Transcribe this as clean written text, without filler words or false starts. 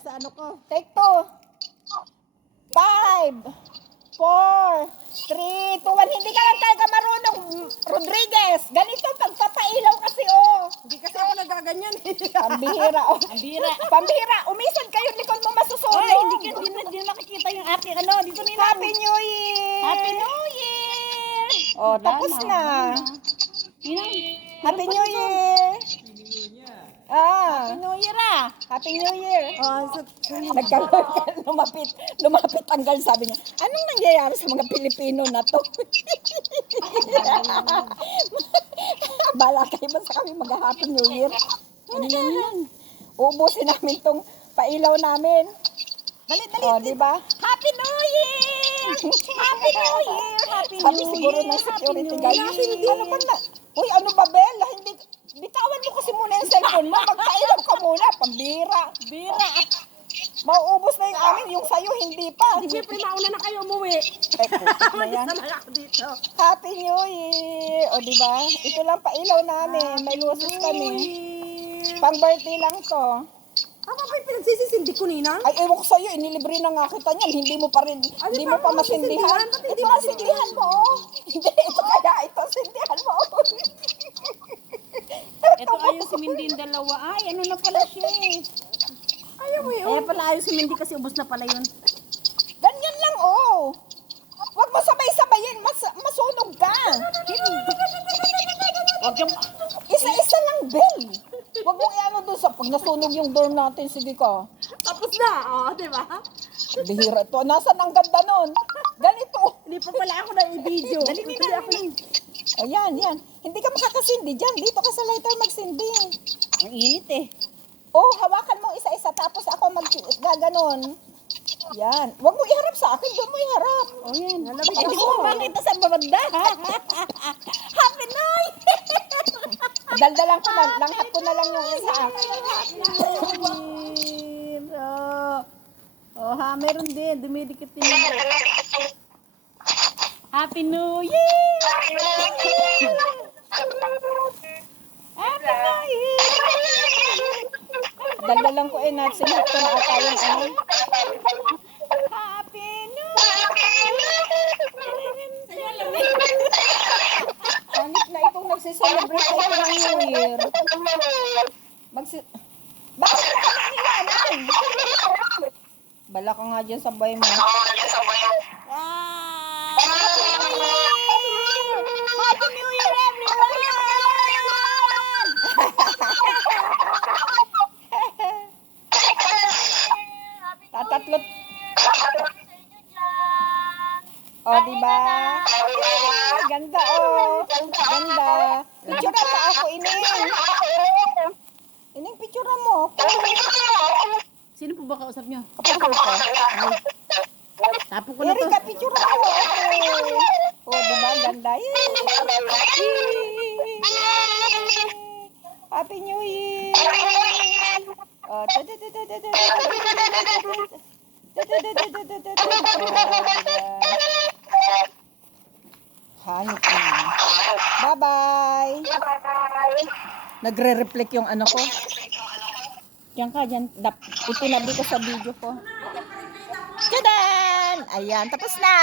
sa ano ko. Take 2. 5, 4, 3, 2, 1. Hindi ka lang talaga marunong, Rodriguez. Ganito pagpapailaw kasi, oh. Hindi kasi ako nagaganyan. Pambihira, oh. Pambihira. Pambihira. Umisad kayo, likod mo masusunog. Ay, hindi makikita yung aking ano. Dito nila. Happy New Year! Happy New Year! Oh, tapos na. Happy New Year! Happy New Year ah. Happy New Year! Oh, Lumapit ang girl, sabi niya, anong nangyayari sa mga Pilipino na to? Bala kayo ba sa kami mag-Happy New Year? Ano yan? Ubusin namin tong pailaw namin. Dali. Oh, di ba? Happy New Year! Happy New Year! Happy Sabi New siguro Year! ng security Happy New guard. Year! Ano ba na? Uy, ano ba, Bella? Hindi, bitawan mo kasi muna yung cellphone mo. Magpailaw ka muna, pambira. Bira! Mauubos na yung amin, yung sayo hindi pa. siyempre mauna na kayo umuwi. Eh, putik na yan. Mag-isa lang ako dito. Happy New Year! O, di ba? Ito lang pailaw namin. May lusos kami. Pang birthday lang to. Ako ba'y pinagsisisindi ko, Ninang? Ay, ewan ko sa'yo, inilibre na nga kita niyan. Hindi mo pa rin, hindi mo pa masindihan. Hindi masindihan mo. Hindi, ito kaya, ito, sindihan mo. Ito ayaw si Mindy yung dalawa. Ay, ano na pala siya eh. Ayaw mo yun. Kaya pala ayaw si Mindy kasi ubos na pala yun. Ganyan lang, oh. Huwag mo sabay-sabayin, masunog ka. Huwag yung... Isa-isa lang, Bel. Huwag mong i-ano doon sa pag nasunog yung dorm natin, sige ka. Tapos na, oh, di ba? Bihira to. Nasaan ang ganda nun? Ganito. Hindi pa pala ako na i-video. Dali nila. O yan. Hindi ka makakasindi dyan. Dito ka sa lighter magsindi. Ang init eh. Oh, hawakan mo isa-isa tapos ako gaganon. Yan. Huwag mo iharap sa akin. Doon mo iharap. Oh yan. Nalamig Hindi ako. ko makita sa banda. Happy New Year! Daldalan ko na. Langkat ko na lang yung isa. Oh, ha, meron din. Dumidikit din. Happy New Year! Happy New Year! Daldalan ko sinat ko na ata yung ano. Happy New Hanip na itong nagsiselebrate na ito ng New Year. Bakit ka naiwanan? Bala ka nga dyan sa bay mo. Happy New Year, everyone! Tatatlot. O, diba? Ganda, oh. Ganda. Picture mo ako, Ining. Ining, picture mo. Sino po ba kausap niyo? Kapag ko. Tapo ko na to. Erika, picture mo ako. O, diba? Ganda. Yay! Happy New Year! Oh, hanip na. Bye-bye! Nagre-reflect yung ano ko. Diyan ka, diyan. Itinabi ko sa video ko. Tadan! Ayan, tapos na!